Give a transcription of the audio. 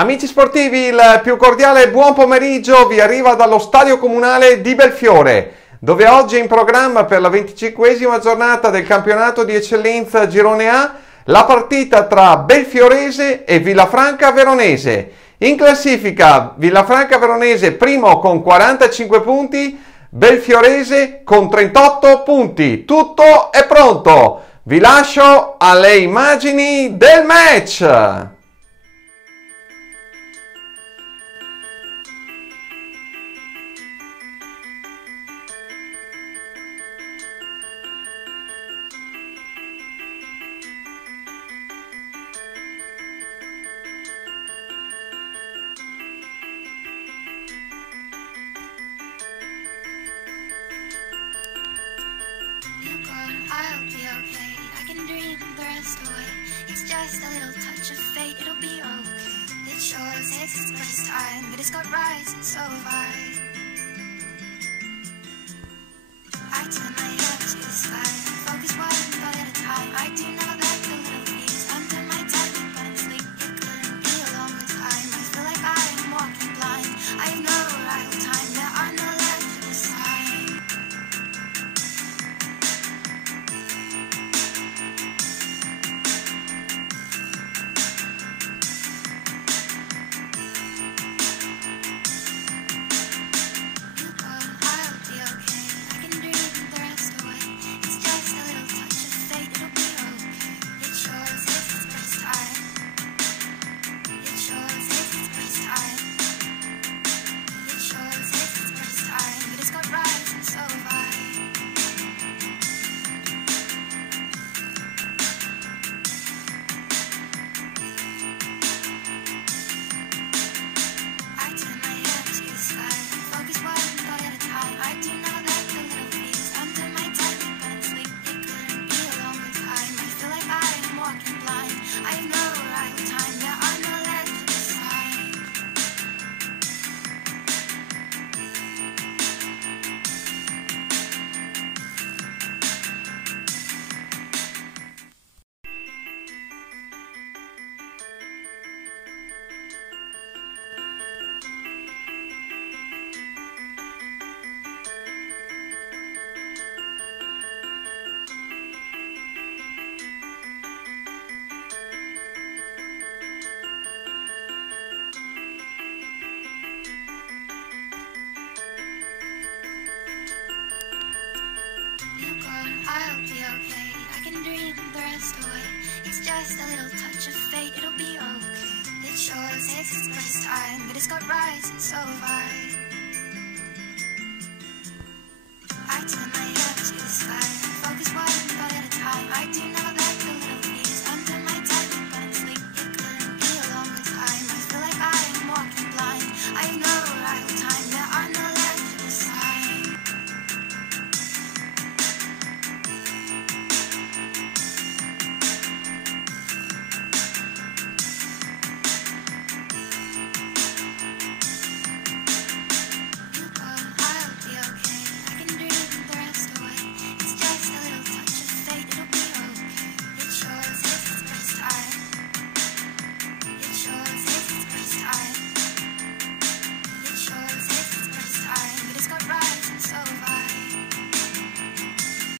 Amici sportivi, il più cordiale buon pomeriggio vi arriva dallo Stadio Comunale di Belfiore, dove oggi è in programma per la 25esima giornata del campionato di eccellenza Girone A la partita tra Belfiorese e Villafranca Veronese. In classifica Villafranca Veronese primo con 45 punti, Belfiorese con 38 punti. Tutto è pronto, vi lascio alle immagini del match! I'll be okay, I can dream the rest away. It's just a little touch of fate, it'll be okay. It sure takes its precious time, but it's got rise and so have I. I turn my head to the sky, focus one thought at a time. I do know that the little piece under my tongue, but I'm asleep. It couldn't be a longer time. I feel like I'm walking blind. I have no arrival time, there are no left to decide. I'll be okay, I can dream the rest away. It's just a little touch of fate, it'll be okay. It sure takes its precious time, but it's got rise and so have I. I turn my head to the sky, focus one thought at a time. I do not